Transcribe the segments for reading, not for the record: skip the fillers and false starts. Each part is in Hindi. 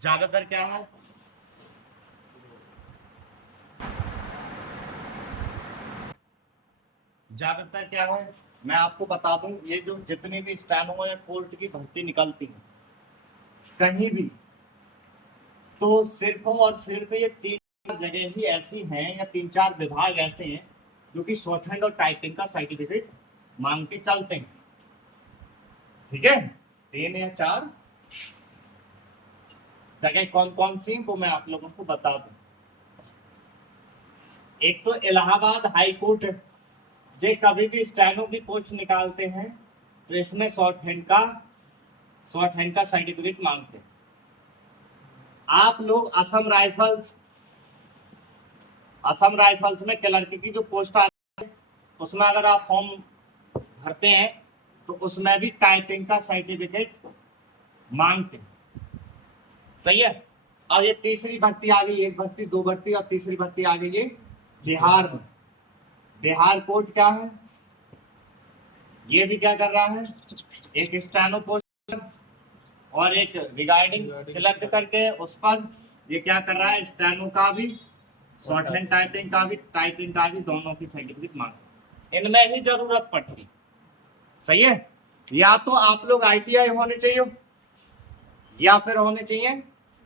ज्यादातर क्या है, ज्यादातर क्या है, मैं आपको बता दूं, ये जो जितनी भी स्टेनो या कोर्ट की भर्ती निकलती है कहीं भी, तो सिर्फ और सिर्फ ये तीन जगह ही ऐसी हैं या तीन चार विभाग ऐसे हैं जो कि शॉर्ट हैंड और टाइपिंग का सर्टिफिकेट मांग के चलते हैं। ठीक है, तीन या चार जगह कौन कौन सी वो मैं आप लोगों को बता दूं। एक तो इलाहाबाद हाई कोर्ट है, ये कभी भी स्टेनो की पोस्ट निकालते हैं तो इसमें शॉर्ट हैंड का सर्टिफिकेट मांगते हैं। आप लोग असम राइफल्स में क्लर्क की जो पोस्ट आती है उसमें अगर आप फॉर्म भरते हैं तो उसमें भी टाइपिंग का सर्टिफिकेट मांगते हैं। सही है। अब ये तीसरी भर्ती आ गई, एक भर्ती दो भर्ती और तीसरी भर्ती आ गई है बिहार में। बिहार कोर्ट क्या है, ये भी क्या कर रहा है, एक स्टेनो पोस्ट और एक रिगार्डिंग क्लर्क करके उस पर ये क्या कर रहा है, स्टेनो का भी शॉर्ट हैंड टाइपिंग का भी दोनों की सर्टिफिकेट मांग, इनमें ही जरूरत पड़ती। सही है। या तो आप लोग आईटीआई होने चाहिए या फिर होने चाहिए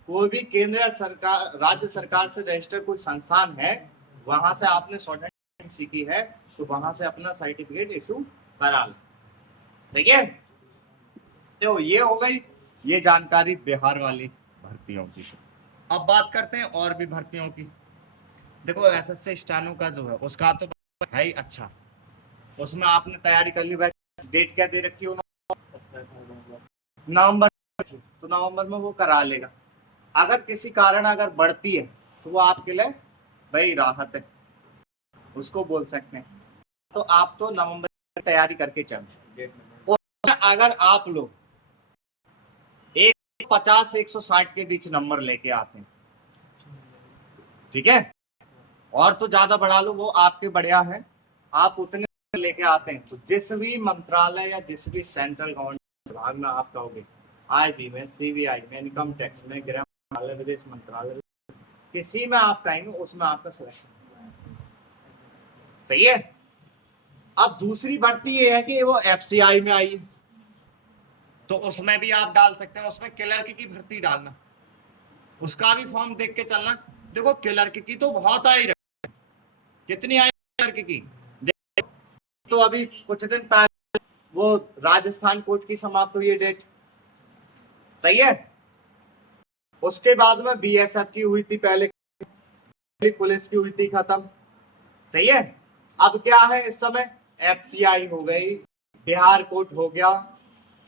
कोई भी केंद्र सरकार राज्य सरकार से रजिस्टर्ड कोई संस्थान है, वहां से आपने शॉर्ट हैंड सीखी है तो वहां से अपना सर्टिफिकेट इशू करा लो। सही है। तो ये हो गई ये जानकारी बिहार वाली भर्तियों की। अब बात करते हैं और भी भर्तियों की। देखो एसएससी स्टेनो का जो है उसका तो है ही अच्छा, उसमें आपने तैयारी कर ली। वैसे डेट क्या दे रखी है उन्होंने, नवंबर, तो नवंबर में वो करा लेगा। अगर किसी कारण अगर बढ़ती है तो वो आपके लिए भाई राहत है, उसको बोल सकते हैं। तो आप तो नवंबर में तैयारी करके चलें। और अगर आप लोग 150 से 160 के बीच नंबर लेके आते हैं, ठीक है, और तो ज्यादा बढ़ा लो वो आपके बढ़िया है, आप उतने लेके आते हैं तो जिस भी मंत्रालय या जिस भी सेंट्रल गवर्नमेंट विभाग में आप कहोगे, आईबी में, सीबीआई में, इनकम टैक्स में, गृह मंत्रालय, विदेश मंत्रालय, किसी में आप कहेंगे उसमें आपका सिलेक्शन। सही है। अब दूसरी भर्ती ये है कि वो एफसीआई में आई, तो उसमें भी आप डाल सकते हैं, उसमें क्लर्क की भर्ती डालना, उसका भी फॉर्म देख के चलना। देखो क्लर्क की तो बहुत आई रही, कितनी आई क्लर्क की, तो अभी कुछ दिन पहले वो राजस्थान कोर्ट की समाप्त हुई है डेट। सही है। उसके बाद में बीएसएफ की हुई थी, पहले पुलिस की हुई थी खत्म। सही है। अब क्या है इस समय, एफसीआई हो गई, बिहार कोर्ट हो गया,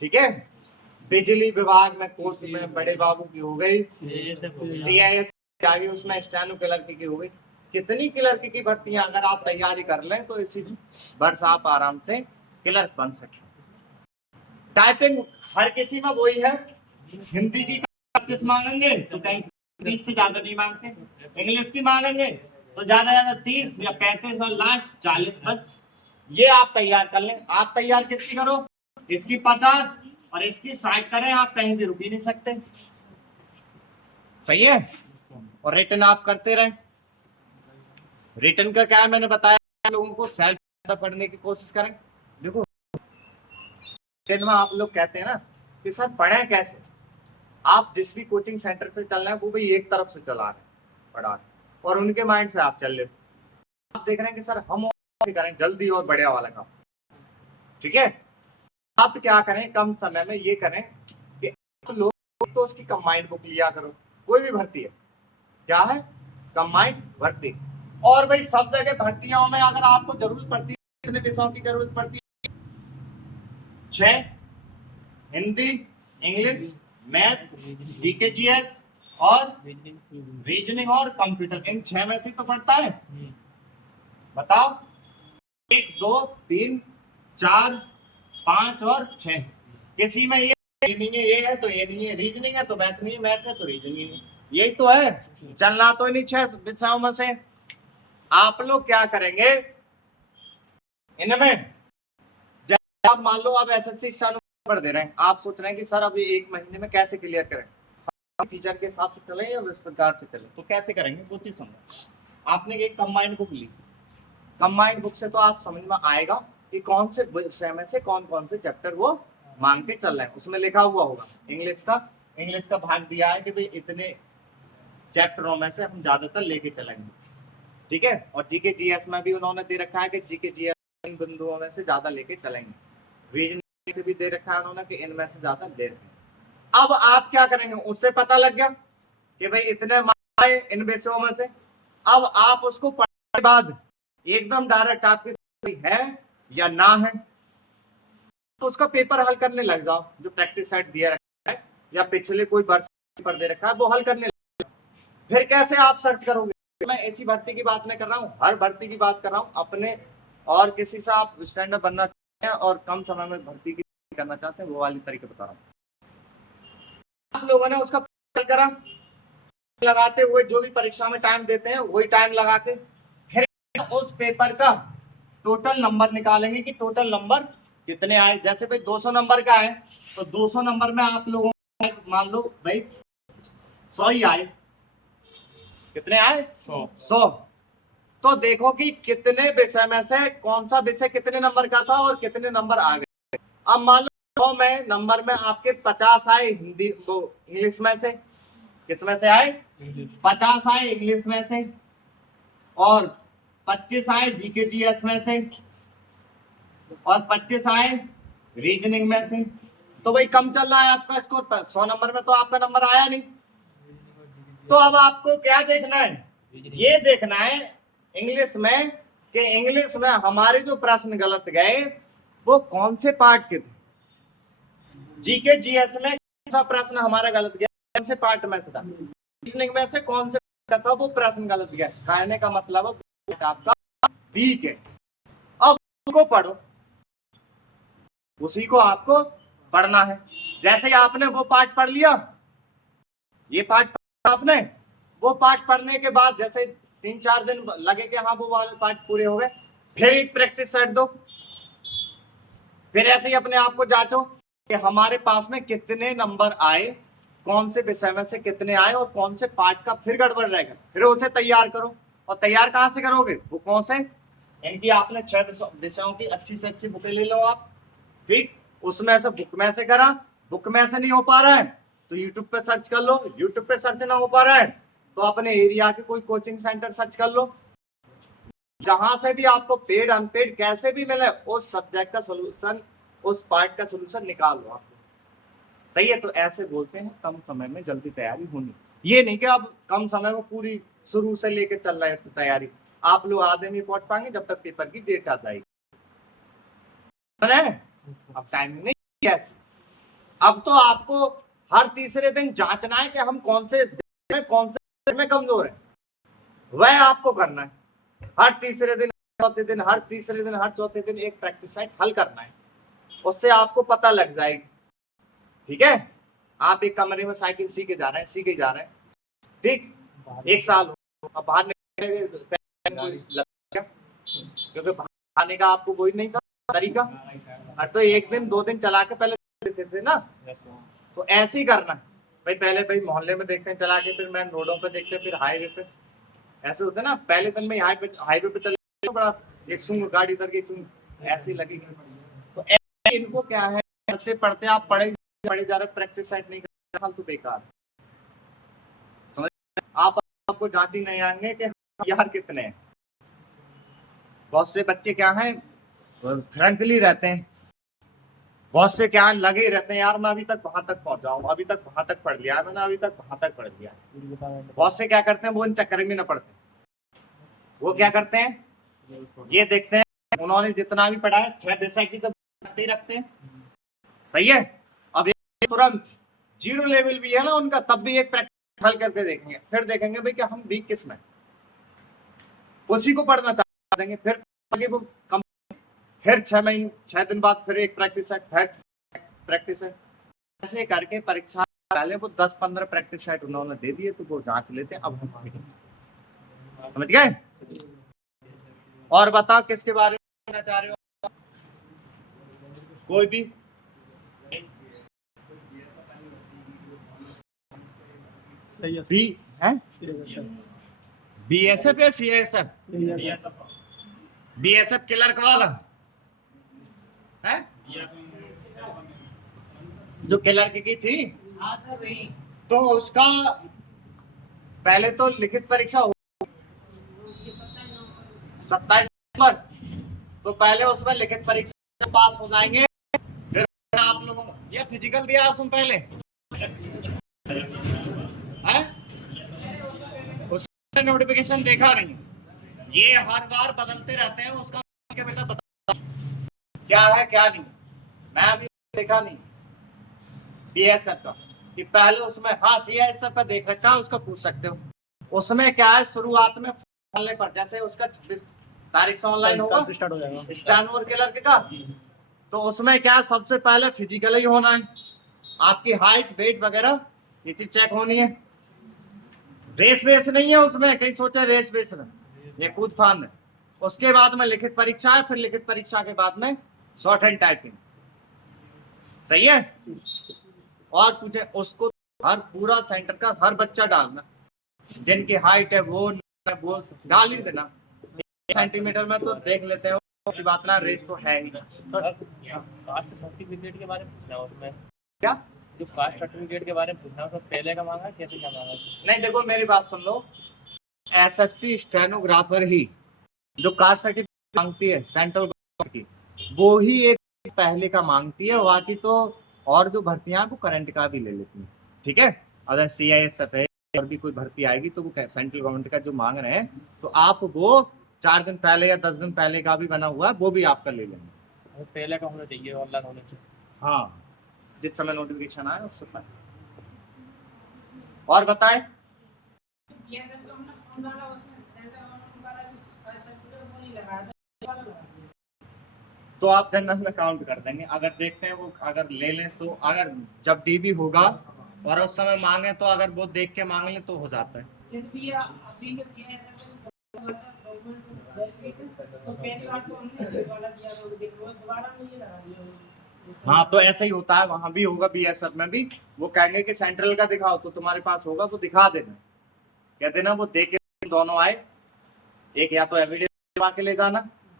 ठीक है, बिजली विभाग में कोर्ट में बड़े बाबू की हो गई, सीआईएस आ गई, उसमें स्टेनो क्लर्क की हो गई। कितनी क्लर्क की भर्तियां अगर आप तैयारी कर लें तो इसी वर्ष आप आराम से क्लर्क बन सकते हैं। टाइपिंग हर किसी में वही है, हिंदी की 25 मांगेंगे तो कहीं 30 से ज्यादा नहीं मांगते, इंग्लिश की मांगेंगे तो ज्यादा 30 या 35 और लास्ट 40 बस। ये आप तैयार कर लें। आप तैयार कितनी करो, इसकी 50 और इसकी 60 करें, आप कहीं भी रुक ही नहीं सकते। सही है। और रिटर्न आप करते रहें। रिटर्न का क्या है मैंने बताया, लोगों को सेल्फ पढ़ने की कोशिश करें। देखो रिटर्न में आप लोग कहते हैं ना कि सर पढ़े कैसे, आप जिस भी कोचिंग सेंटर से चल रहे हैं वो भी एक तरफ से चला रहे हैं पढ़ा रहे, और उनके माइंड से आप चल रहे हो। आप देख रहे हैं कि सर हम करें जल्दी और बढ़िया वाला काम, ठीक है। आप क्या करें, कम समय में ये करें कि आप लोग तो उसकी कंबाइंड बुक लिया करो। कोई भी भर्ती है, क्या है, कंबाइंड भर्ती। और भाई सब जगह भर्तियों में अगर आपको जरूरत पड़ती है, कितने विषयों की जरूरत पड़ती है, 6, Hindi, English, math, GK GS और रीजनिंग और कंप्यूटर, इन 6 में से तो पढ़ता है। बताओ, 1 2 3 4 5 और 6, किसी में ये नहीं है, ये है तो ये नहीं है, रीजनिंग है तो मैथ नहीं है, मैथ है तो रीजनिंग है, यही तो है। चलना तो नहीं 6 विषयों में से। आप लोग क्या करेंगे इनमें, आप मान लो आप एसएससी स्टानो पढ़ दे रहे हैं, आप सोच रहे हैं कि सर अभी 1 महीने में कैसे क्लियर करें, टीचर के हिसाब से चले या इस प्रकार से चले, तो कैसे करेंगे वो चीज समझो। आपने एक कंबाइंड बुक ली, कंबाइंड बुक से तो आप समझ में आएगा कि कौन से विषय में से कौन कौन से चैप्टर वो मांग के चल रहे हैं। उसमें लिखा हुआ होगा इंग्लिश का भाग दिया है कि भाई इतने चैप्टरों में से हम ज्यादातर लेके चलेंगे, ठीक है। और जीके जीएस में भी उन्होंने दे रखा है कि जीके जीएस इन बिंदुओं में से ज्यादा लेके चलेंगे, रीजनिंग से भी दे रखा है उन्होंने कि इनमें से ज्यादा ले रहे हैं। अब आप क्या करेंगे, उससे पता लग गया कि भाई इतने मार्क्स आए इन विषयों में से। अब आप उसको पढ़ने के बाद एकदम डायरेक्ट आपकी है या ना है, तो उसका पेपर हल करने लग जाओ। जो प्रैक्टिस सेट दिया रखा है या पिछले कोई वर्ष पर दे रखा है वो हल करने लग जाओ। फिर कैसे आप सर्च करोगे, मैं ऐसी भर्ती की बात नहीं कर रहा हूँ, हर भर्ती की बात कर रहा हूँ। अपने और किसी से आप स्टैंडर्ड बनना चाहते हैं और कम समय में भर्ती की करना चाहते हैं, वो वाली तरीके बता रहा हूँ। आप लोगों ने उसका हल करा, लगाते हुए जो भी परीक्षा में टाइम देते हैं वही टाइम लगा के फिर उस पेपर का टोटल नंबर निकालेंगे कि टोटल नंबर कितने आए। जैसे भाई 200 नंबर का है तो 200 नंबर में आप लोगों को मान लो भाई 100 ही आए। कितने आए? 100। तो देखो कि कितने विषय में से कौन सा विषय कितने नंबर का था और कितने नंबर आ गए। अब मान लो 100 में नंबर में आपके 50 आए हिंदी वो इंग्लिश में से, किस में से आए? 50 आए इंग्लिश में से और 25 आए जीके जीएस में से और 25 आए रीजनिंग में से। तो भाई कम चल रहा है आपका स्कोर, 100 नंबर में तो आपका नंबर आया नहीं। तो अब आपको क्या देखना है, ये देखना है इंग्लिश में कि इंग्लिश में हमारे जो प्रश्न गलत गए वो कौन से पार्ट के थे। जीके जीएस में कौन सा प्रश्न हमारा गलत गया, कौन से पार्ट में से था। रीजनिंग में से कौन से था वो प्रश्न गलत गया। कहने का मतलब आपका वीक है। अब उसको पढ़ो, उसी को आपको पढ़ना है। जैसे आपने वो पार्ट पढ़ लिया, ये पार्ट आपने वो पार्ट पढ़ने के बाद जैसे 3-4 दिन लगे कि हाँ वो वाले पार्ट पूरे हो गए, फिर एक प्रैक्टिस सेट दो। फिर ऐसे ही अपने आप को जांचो कि हमारे पास में कितने नंबर आए, कौन से विषय में से कितने आए और कौन से पार्ट का फिर गड़बड़ रहेगा। फिर उसे तैयार करो। और तैयार कहां से करोगे, बुकों से। इनकी आपने 6 विषयों की अच्छी से अच्छी बुकें ले लो आप, ठीक। उसमें से बुक में से करा, बुक में से नहीं हो पा रहा है तो यूट्यूब पे सर्च कर लो, यूट्यूब पे सर्च ना हो पा रहा है तो अपने एरिया के कोई कोचिंग सेंटर सर्च कर लो। जहां से भी आपको पेड अनपेड कैसे भी मिले उस सब्जेक्ट का सोल्यूशन, उस पार्ट का सोल्यूशन निकाल लो आपको। सही है। तो ऐसे बोलते हैं कम समय में जल्दी तैयारी होनी। ये नहीं कि अब कम समय में पूरी शुरू से लेके चल रहा है तो तैयारी आप लोग आधे नहीं पहुंच पाएंगे जब तक पेपर की डेट आ जाएगी। अब टाइमिंग नहीं कैसे, अब तो आपको हर तीसरे दिन जांचना है कि हम कौन से में कमजोर है, वह आपको करना है। हर तीसरे दिन, चौथे दिन, हर तीसरे दिन, हर चौथे दिन एक प्रैक्टिस सेट हल करना है, उससे आपको पता लग जाएगी। ठीक है। आप एक कमरे में साइकिल सीखे जा रहे हैं, ठीक, 1 साल हो, अब बाहर क्योंकि भागने का आपको कोई नहीं था तरीका, और तो 1 दिन 2 दिन चला के पहले देते थे ना। तो ऐसे ही करना है भाई, पहले भाई मोहल्ले में देखते हैं चला के, फिर मेन रोडों पे देखते हैं, फिर हाईवे पे ऐसे होते ना। पहले दिन में हाईवे पे चले बड़ा एक सुंग गाड़ी उधर की सुंग ऐसी लगेगी। तो इनको क्या है, पढ़ते पढ़ते आप पढ़े जा रहे, प्रैक्टिस सेट नहीं कर फालतू बेकार। समझ आपको जांची नहीं आएंगे कि यार कितने हैं। बहुत से बच्चे क्या हैं फ्रैंकली रहते हैं, बहुत से क्या लगे रहते हैं यार मैं अभी तक वहां तक पहुंचा हूं, अभी तक वहां तक पढ़ लिया मैंने, अभी तक वहां तक पढ़ लिया। बहुत से क्या करते हैं वो इन चक्कर में ना पढ़ते, वो क्या करते हैं ये देखते हैं उन्होंने जितना भी पढ़ा है 6 विषय की तो रखते हैं। सही है। अब तुरंत 0 लेवल भी है ना उनका, तब भी एक प्रैक्टिस हल करके देखेंगे, फिर देखेंगे भाई कि हम वीक किस में, उसी को पढ़ना चाह देंगे। फिर आगे वो कम, फिर 6 दिन बाद फिर एक प्रैक्टिस सेट, ऐसे करके परीक्षा पहले वो 10-15 प्रैक्टिस सेट उन्होंने दे दिए तो वो जांच लेते हैं। अब हम समझ गए। और बताओ किसके बारे में कहना चाह रहे हो, कोई भी। बी है BSF या CISF? BSF क्लर्क वाला है जो क्लर्क की थी। तो उसका पहले तो लिखित परीक्षा 27 नवंबर, तो पहले उसमें लिखित परीक्षा पास हो जाएंगे, फिर आप लोगों को ये फिजिकल दिया उसमें पहले है, उसका नोटिफिकेशन देखा नहीं, ये हर बार बदलते रहते हैं, उसका क्या बेटा बता क्या है क्या नहीं, मैं अभी देखा नहीं BSF का कि पहले उसमें, हाँ CISF का देख रखा है, उसका पूछ सकते हो। उसमें क्या है शुरुआत में ऑनलाइन पर, जैसे उसका 26 तारीख से ऑनलाइन होगा स्टार्ट हो जाएगा स्टैनोवर क्लर्क का, तो उसमें क्या है सबसे पहले फिजिकल ही होना है, आपकी हाइट वेट वगैरह ये चीज चेक होनी है, रेस वेस नहीं है उसमें, कहीं सोचा रेस वेस में, ये कूद फांद है। उसके बाद में लिखित परीक्षा है, फिर लिखित परीक्षा के बाद में शॉर्ट हैंड टाइपिंग, सही है। और तुझे उसको हर पूरा सेंटर का हर बच्चा डालना, जिनकी हाइट है वो डाल ही देना, 1 सेंटीमीटर में तो देख लेते हो, अच्छी बात ना, रेस तो है ही। कास्ट सर्टिफिकेट के बारे में पूछना है उसमें, क्या जो कास्ट सर्टिफिकेट के बारे में पूछना है, उसमें पहले का मांगा कैसे क्या मांगा? नहीं देखो मेरी बात सुन लो, SSC स्टेनोग्राफर ही जो कास्ट सर्टिफिकेट मांगती है सेंट्रल गवर्नमेंट की, वो ही एक पहले का मांगती है, बाकी तो और जो भर्तियां वो करंट का भी ले लेती हैं, ठीक है। अगर CISF है और भी कोई भर्ती आएगी तो वो सेंट्रल गवर्नमेंट का जो मांग रहे हैं, तो आप वो 4 दिन पहले या 10 दिन पहले का भी बना हुआ है वो भी आपका ले लेंगे, पहले का होना चाहिए, ऑनलाइन होना चाहिए। हाँ जिस समय नोटिफिकेशन आए उससे पहले। और बताएं, तो आप जनरल में काउंट कर देंगे, अगर देखते हैं वो अगर ले लें तो, अगर जब DB होगा और उस समय मांगे तो अगर वो देख के मांग लें तो हो जाता है। हाँ तो ऐसा ही होता है, वहां भी होगा BSF में भी, वो कहेंगे कि सेंट्रल का दिखाओ, तो तुम्हारे पास होगा वो दिखा देना, कह देना वो देख के दोनों आए, एक या तो एविडेंस दिखा के ले जाना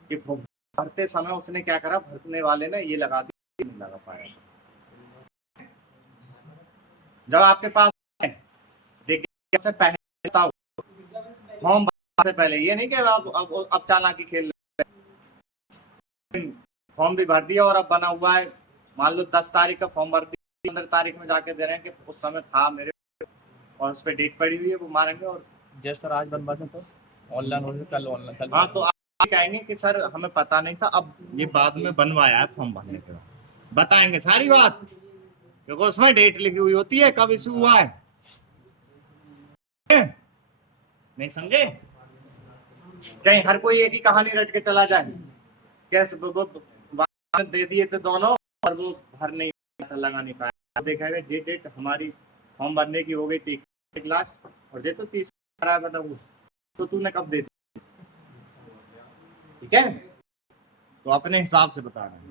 कि भरते समय उसने क्या करा, भरने वाले ने ये लगा दिया, नहीं लगा पाया। जब आपके पास देखिए से पहले बताओ फॉर्म से पहले, ये नहीं कि अब चालाकी खेल फॉर्म भी भर दिया और अब बना हुआ है, मान लो 10 तारीख का फॉर्म भर दिया, 15 तारीख में जाके दे रहे हैं कि उस समय था मेरे और उस पर डेट पड़ी हुई है, वो मारेंगे। और जैसे सर आज बनवा तो ऑनलाइन होने कल ऑनलाइन कल, हाँ तो आप कहेंगे कि सर हमें पता नहीं था, अब ये बाद में बनवाया है फॉर्म भरने के बाद, बताएंगे सारी बात, क्योंकि उसमें डेट लिखी हुई होती है कब इशू हुआ है, नहीं समझे, कहीं हर कोई एक ही कहानी रट के चला जाए, कैसे दे दिए थे दोनों और वो भर नहीं पाया, लगा नहीं पाया, देखा गया ये डेट हमारी फॉर्म भरने की हो गई थी लास्ट, और दे तो 30 बटा वो, तो तूने कब दे दी, ठीक है, तो अपने हिसाब से बता रहे हैं।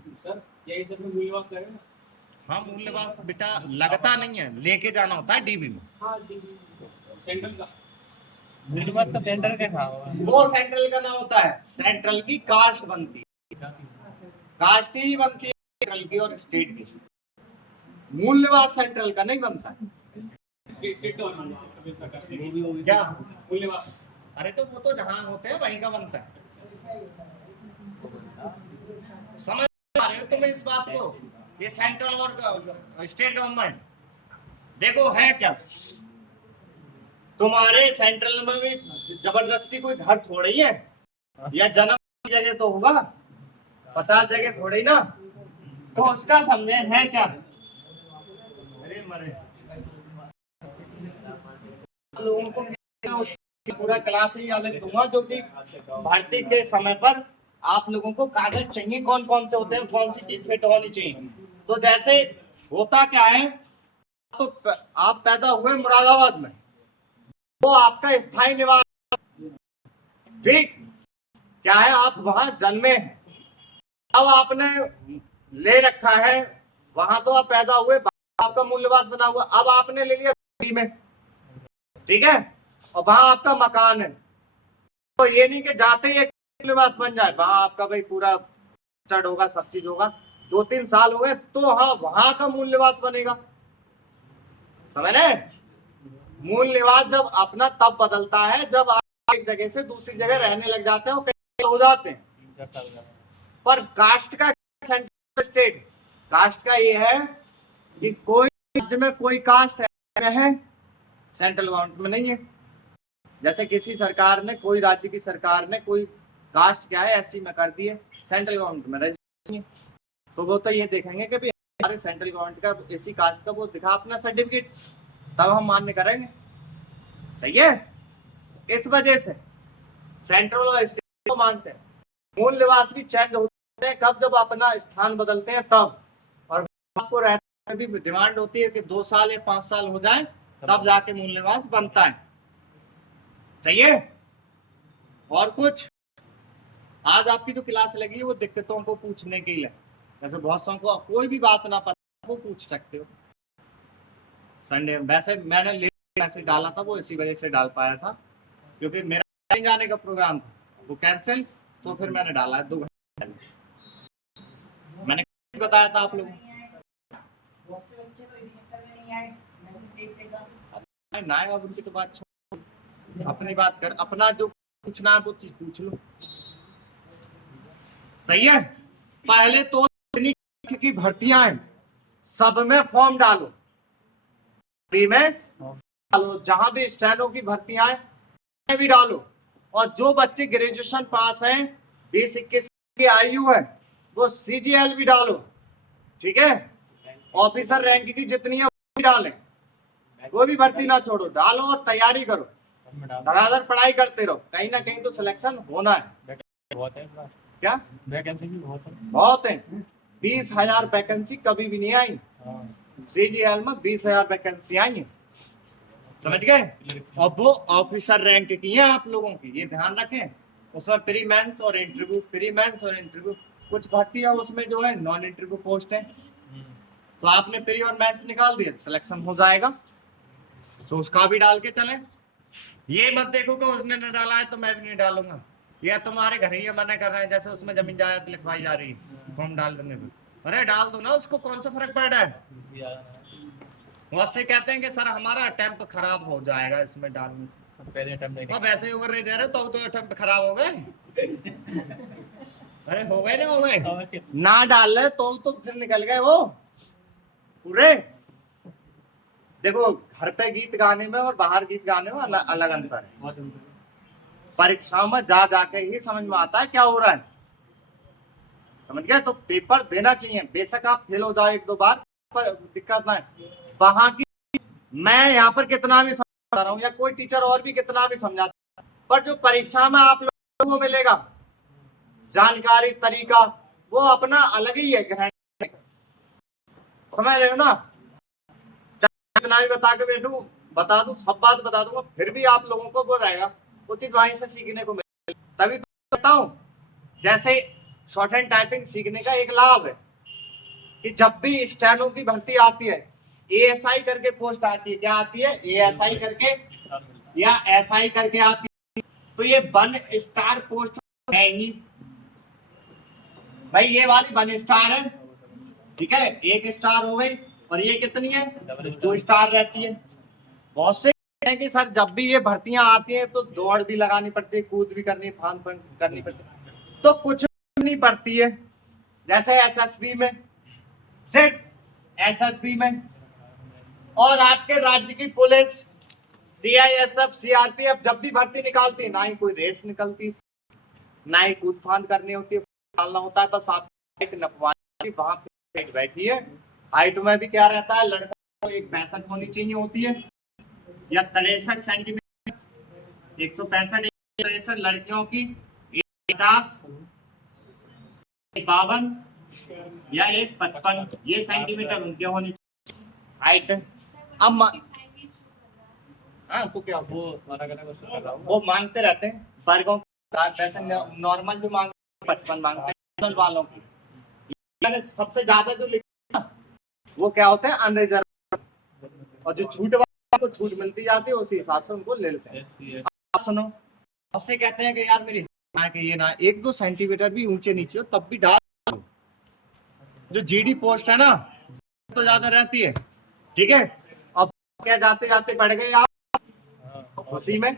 हाँ मूल्यवास बेटा लगता नहीं है, लेके जाना होता है DB में, सेंट्रल का मूल्यवास का सेंटर का था, वो सेंट्रल का ना होता है, सेंट्रल की कास्ट बनती है, कास्ट ही बनती है सेंट्रल की और स्टेट की, मूल्यवास सेंट्रल का नहीं बनता है। क्या मूल्यवास, अरे तो वो तो जहां होते हैं वहीं का बनता है, समझ पा रहे हो तुम इस बात को, ये सेंट्रल और स्टेट गवर्नमेंट देखो है क्या, तुम्हारे सेंट्रल में भी जबरदस्ती कोई घर थोड़ी है, या जन्म की जगह तो होगा, 50 जगह थोड़ी ना, तो उसका समझे है क्या, अरे मरे लोगों को पूरा क्लास ही अलग दूंगा, जो कि भर्ती के समय पर आप लोगों को कागज चाहिए, कौन कौन से होते हैं, कौन सी चीज फिट होनी चाहिए। तो जैसे होता क्या है, तो आप पैदा हुए मुरादाबाद में, वो आपका स्थायी निवास, ठीक क्या है, आप वहां जन्मे हैं, अब आपने ले रखा है वहां, तो आप पैदा हुए, आपका मूल निवास बना हुआ, अब आपने ले लिया दिल्ली में, ठीक है, और वहां आपका मकान है, तो ये नहीं कि जाते ही एक निवास बन जाए, वहां आपका भाई पूरा स्टार्ट होगा, सब चीज होगा, 2-3 साल हो गए तो हाँ वहां का मूल निवास बनेगा। समझ रहे? मूल निवास जब अपना तब बदलता है जब आप एक जगह से दूसरी जगह रहने लग जाते हो, कहीं हो जाते हैं। पर कास्ट का सेंट्रल स्टेट, कास्ट का ये है कि कोई राज्य में कोई कास्ट है सेंट्रल गवर्नमेंट में नहीं है। जैसे किसी सरकार ने, कोई राज्य की सरकार ने कोई कास्ट क्या है एससी में कर दिए, सेंट्रल गवर्नमेंट में रजिस्टर, तो वो तो ये देखेंगे कि भाई हमारे सेंट्रल गवर्नमेंट का एसी कास्ट का वो दिखा अपना सर्टिफिकेट, तब हम मान्य करेंगे। सही है? इस वजह से सेंट्रल और स्टेट को मानते हैं। मूल निवास भी चेंज होते हैं कब, जब अपना स्थान बदलते हैं तब, और आपको रहने में भी डिमांड होती है कि 2 साल या 5 साल हो जाए तब जाके मूल निवास बनता है। सही है? और कुछ आज आपकी जो क्लास लगी है वो दिक्कतों को पूछने के लिए, जैसे बहुत सौ को कोई भी बात ना पता वो पूछ सकते हो। संडे वैसे मैंने मैसेज डाला था, वो इसी वजह से डाल पाया था क्योंकि मेरा कहीं जाने का प्रोग्राम था, वो कैंसिल, तो फिर मैंने डाला 2 घंटे पहले। मैंने बताया था आप लोगों को ना, अब उनकी तो बात छोड़, अपनी बात कर, अपना जो पूछना है वो चीज पूछ लो। सही है? पहले तो की भर्तियां हैं सब में फॉर्म डालो, फ्री में डालो, जहां भी स्टेनो की भर्तियां हैं भी डालो, और जो बच्चे ग्रेजुएशन पास हैं 20-21 की आयु है वो सीजीएल भी डालो। ठीक है? ऑफिसर रैंक की जितनी है वो भी डालें, कोई भी भर्ती ना छोड़ो, डालो और तैयारी करो, धड़ाधड़ पढ़ाई करते रहो, कहीं ना कहीं तो सिलेक्शन होना है। बहुत है क्या वैकेंसी भी बहुत है, 20,000 वैकेंसी कभी भी नहीं आई, सीजीएल में 20,000 वैकेंसी आई है। समझ गए? और वो ऑफिसर रैंक की है आप लोगों की, ये ध्यान रखें। उसमें प्री मेंस और इंटरव्यू, प्री मेंस और इंटरव्यू, कुछ भर्तियां उसमें जो है नॉन इंटरव्यू पोस्ट है, तो आपने प्री और मेंस निकाल दिया सिलेक्शन हो जाएगा, तो उसका भी डाल के चलें। ये मत देखो कि उसने न डाला है तो मैं भी नहीं डालूंगा, ये तुम्हारे घर ही मना कर रहे हैं, जैसे उसमें जमीन जायदाद लिखवाई जा रही है फॉर्म डालने में, अरे डाल दो ना, उसको कौन सा फर्क पड़ रहा है। उससे कहते हैं कि सर हमारा अटेम्प्ट खराब हो जाएगा इसमें डालने से, पहले अटेम्प्ट नहीं, अब ऐसे ओवर जा रहे तो अटेम्प्ट खराब हो गए। अरे हो गए ना, हो गए ना, डाल रहे तो फिर निकल गए वो पूरे। देखो घर पे गीत गाने में और बाहर गीत गाने में अलग अंतर है, परीक्षाओं में जा जाके ही समझ में आता है क्या हो रहा है। समझ गए? तो पेपर देना चाहिए, बेशक आप फेल हो जाओ 1-2 बार, पर दिक्कत ना है। वहां की मैं यहाँ पर कितना भी समझा रहा हूँ या कोई टीचर और भी कितना भी समझाता, पर जो परीक्षा में आप लोगों को मिलेगा जानकारी, तरीका, वो अपना अलग ही है ग्रहण। समझ रहे हो ना? कितना भी बता के बैठू, बता दूं, सब बात बता दूंगा, फिर भी आप लोगों को वो रहेगा, वो चीज वहीं से सीखने को मिले, तभी तो बताऊं। जैसे शॉर्ट हैंड टाइपिंग सीखने का एक लाभ है कि जब भी स्टेनो की भर्ती आती है, एएसआई करके पोस्ट आती है, क्या आती है? एएसआई करके या एसआई करके आती है, तो ये 1 स्टार पोस्ट है ही भाई, ये वाली 1 स्टार है। ठीक है, 1 स्टार हो गई, और ये कितनी है? 2 स्टार रहती है। बहुत से हैं कि सर जब भी ये भर्तियां आती हैं तो दौड़ भी लगानी पड़ती है, कूद भी करनी, फान करनी पड़ती है, तो कुछ नहीं पड़ती है। जैसे एसएसबी में, सिर्फ एसएसबी में, और आपके राज्य की पुलिस, सीआईएसएफ, सीआरपीएफ जब भी भर्ती निकालती है, ना ही कोई रेस निकलती, ना ही कूद फान करनी होती है, डालना होता है, बस आप एक नपवानी वहां पे बैठी है। हाइट में भी क्या रहता है, लड़का को 1.65 होनी चाहिए होती है, या 63 सेंटीमीटर, 165, 63, लड़कियों की 50, 52 या 155, ये सेंटीमीटर उनके होनी चाहिए हाइट। अब हाँ तो क्या वो अलग अलग उससे कर रहा हूँ, वो मांगते रहते हैं वर्गों, वैसे नॉर्मल जो मांगते 55 मांगते हैं वालों की, सबसे ज्यादा जो लिखते हैं वो क्या होते हैं अनरिजर्व, और जो छूट को छूट मिलती जाती है, उसी हिसाब से उनको ले लेते हैं। आप सुनो, उससे कहते हैं कि यार मेरी कि ये ना 1-2 सेंटीमीटर भी ऊंचे नीचे हो तब भी डाल दो। जो जीडी पोस्ट है ना तो ज्यादा रहती है, ठीक है। अब क्या जाते जाते बढ़ गए आप उसी में,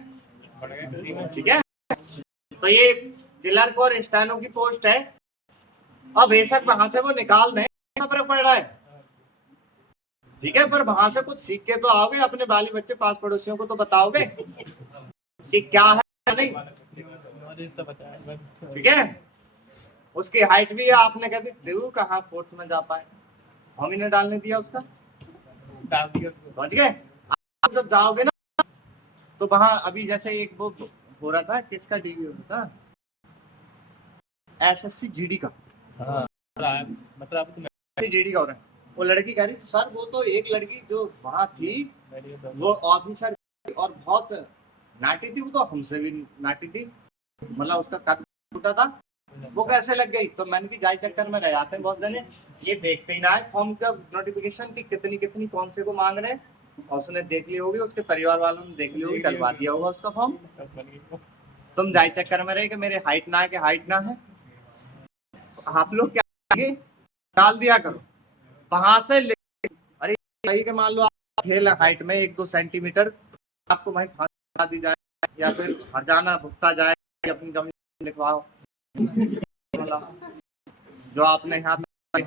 ठीक है। तो ये क्लर्क और स्टेनो की पोस्ट है। अब बेशक वहां से वो निकाल दें, फर्क पड़ रहा है, ठीक है, पर वहां से कुछ सीख के तो आओगे, अपने बाली बच्चे पास पड़ोसियों को तो बताओगे कि क्या है नहीं, ठीक है। उसकी हाइट भी है, आपने कहते देव कहाँ फोर्स में जा पाए, हम ही ने डालने दिया उसका, समझ गए। आप जब जाओगे ना तो वहां अभी जैसे एक वो हो रहा था, किसका डीवी हो रहा था, एसएससी जीडी का, मतलब जीडी का हो रहा है। वो लड़की कह रही सर वो तो एक लड़की जो वहां थी वो ऑफिसर थी और बहुत नाटी थी, वो तो हमसे भी नाटी थी, मतलब उसका कद छोटा था, वो कैसे लग गई। तो मैंने भी जाए चक्कर में रह जाते हैं बहुत जने, ये देखते ही ना है फॉर्म का नोटिफिकेशन की कितनी कौन से को मांग रहे हैं, और उसने देख ली होगी, उसके परिवार वालों ने देख ली होगी, डलवा दिया होगा उसका फॉर्म। तुम जाए चक्कर में रहे कि मेरे हाइट ना है कि हाइट ना है, आप लोग क्या डाल दिया करो वहां से। अरे सही के मान लो आप फेल हाइट में 1-2 सेंटीमीटर, आपको वहीं फांसी दी जाए या फिर हरजाना भुगता जाए, अपनी जमीन लिखवाओ, जो आपने यहाँ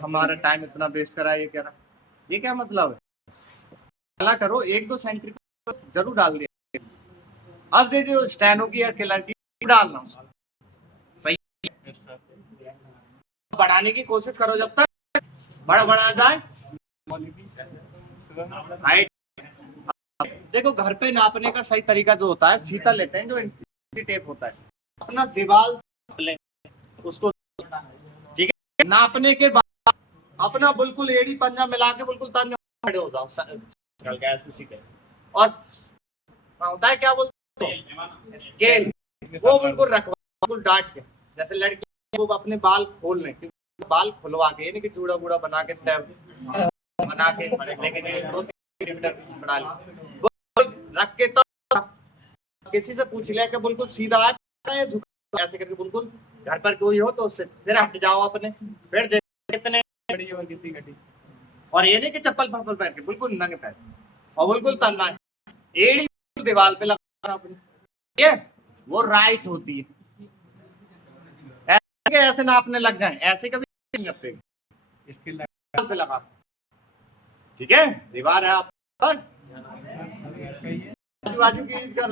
हमारा टाइम इतना वेस्ट करा, ये कह रहा, ये क्या मतलब है। डाला करो 1-2 सेंटीमीटर जरूर डाल दिया। अब ये जो स्टेनो की या क्लर्क की डालना सही बढ़ाने की कोशिश करो, जब तक बड़ा जाए हाइट। देखो घर पे नापने का सही तरीका जो होता है, फीता लेते हैं जो टेप होता है, अपना दीवार उसको, ठीक है, नापने के बाद अपना बिल्कुल एड़ी पंजा मिला के बिल्कुल तन्ने खड़े हो जाओ, और होता है क्या बोलते हैं स्केल, वो बिल्कुल रखवा, बिल्कुल डांट के, जैसे लड़की वो अपने बाल खोल लें, बाल खुलवा के, यानी कि जूड़ा बूढ़ा बना के बना के, लेकिन 2-3 सेंटीमीटर बढ़ा ले रख के, तो किसी से पूछ लिया कि बिल्कुल सीधा है झुका, ऐसे करके बिल्कुल घर पर कोई हो तो उससे फिर हट जाओ अपने, फिर देख कितने बड़ी और कितनी घटी। और ये नहीं कि चप्पल पप्पल पहन के, बिल्कुल नंगे पैर और बिल्कुल तन्ना है, एड़ी दीवार पे लगा अपनी, ठीक है, वो राइट होती है। ऐसे नापने लग जाए, ऐसे कभी नहीं नपेगी, इसके दीवार पे लगा, ठीक है, दीवार है आप पर आजू-बाजू की यूज कर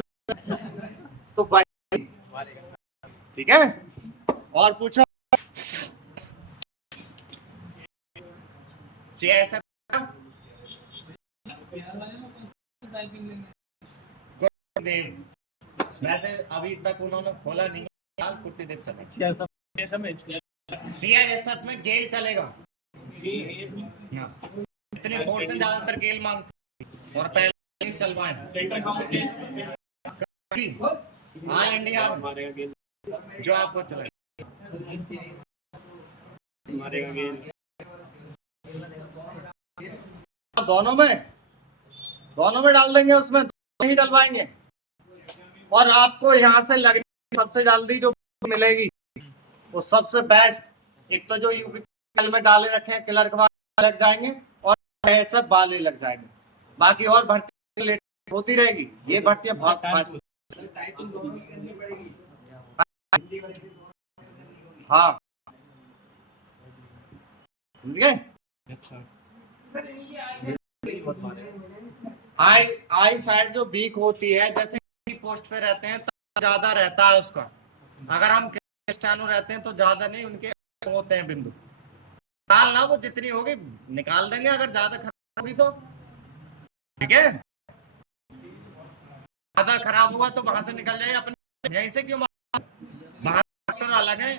तो भाई, ठीक है। और पूछो ऐसा वैसे अभी तक उन्होंने खोला नहीं है, कुर्ती देव चलेगा सीआईएसएफ में गेल चलेगा, इतने फोर्स ज्यादातर गेल मांगते और पहले चलवाए हाँ इंडिया जो आपको चले दोनों में डाल देंगे, उसमें ही डलवाएंगे। और आपको यहाँ से लगने सबसे जल्दी जो मिलेगी वो सबसे बेस्ट, एक तो जो यूपी में डाले रखे हैं क्लर्क वाले लग जाएंगे और ऐसे वाले लग जाएंगे, बाकी और भर्ती होती रहेगी, ये भर्तियां बहुत हाँ समझ गए। आई साइड जो वीक होती है, जैसे पोस्ट पे रहते हैं तो ज्यादा रहता है उसका, अगर हम क्रिस्टियानो रहते हैं तो ज्यादा नहीं, उनके होते हैं बिंदु, निकालना वो जितनी होगी निकाल देंगे, अगर ज्यादा खराब होगी तो, ठीक है, ज्यादा खराब हुआ तो वहां से निकल जाए अपने, यहीं से क्यों, वहां डॉक्टर अलग है,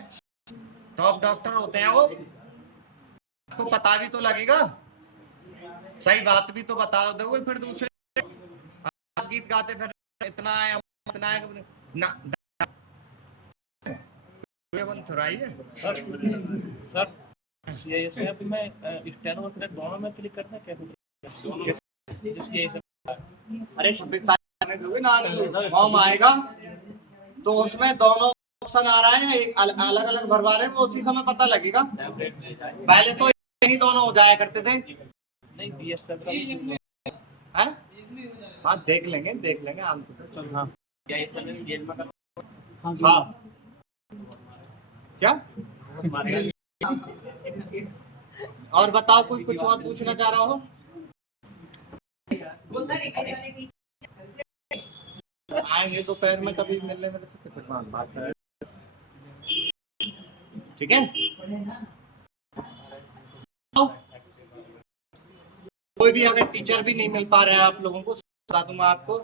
टॉप डॉक्टर होते हैं वो, आपको पता भी तो लगेगा, सही बात भी तो बता दोगे, फिर दूसरे गीत गाते फिर इतना है ना थोड़ा है सर ये में स्टेनो और दोनों में क्लिक करना है, कैसे अरे 26 तारीख आने दोगे ना, आने दो, फॉर्म आएगा तो उसमें दोनों ऑप्शन आ रहा है, एक अलग अलग भरवा रहे हैं, वो उसी समय पता लगेगा। पहले तो यही दोनों हो जाया करते थे। नहीं बीएसएफ का हैं? हाँ देख लेंगे आम तो। हाँ क्या इस समय भी जेल में कर हाँ क्या और बताओ, कोई कुछ और पूछना चाह रहा हो? आएंगे दोपहर में कभी मिलने मेरे से टिकट मांग, ठीक है। कोई भी अगर टीचर भी नहीं मिल पा रहा है आप लोगों को, बता दूंगा आपको।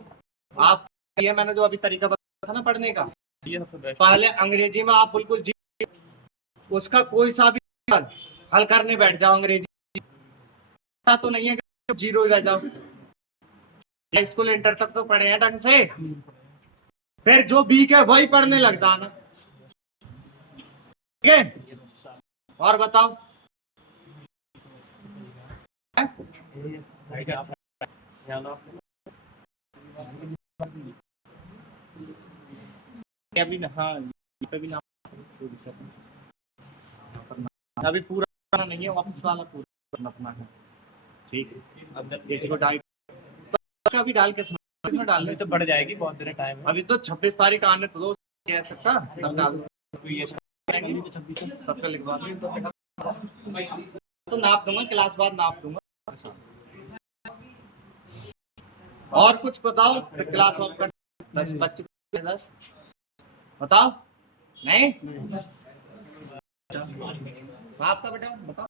आप ये मैंने जो अभी तरीका बताया था ना पढ़ने का, ये सबसे बेस्ट। पहले अंग्रेजी में आप बिल्कुल उसका कोई सा भी हल करने बैठ जाओ, अंग्रेजी तो नहीं है कि जीरो रह जाओ। स्कूल इंटर तक तो पढ़े हैं ढंग से, फिर जो वीक है वही पढ़ने लग जाना, ठीक है। और बताओ अभी हाँ अभी ना, अभी पूरा नहीं है, ऑफिस वाला पूरा अपना है, ठीक है। किसी को डाइट तो अभी डाल के इसमें डालने तो बढ़ जाएगी बहुत देर टाइम। अभी तो 26 तारीख आने तो दो, कह सकता तब डाल सबका लिखवा तो नाप दूंगा, क्लास बाद नाप दूंगा। और कुछ बताओ, क्लास ऑफ कर 10 बच्चे 10 बताओ। नहीं आपका बेटा बताओ।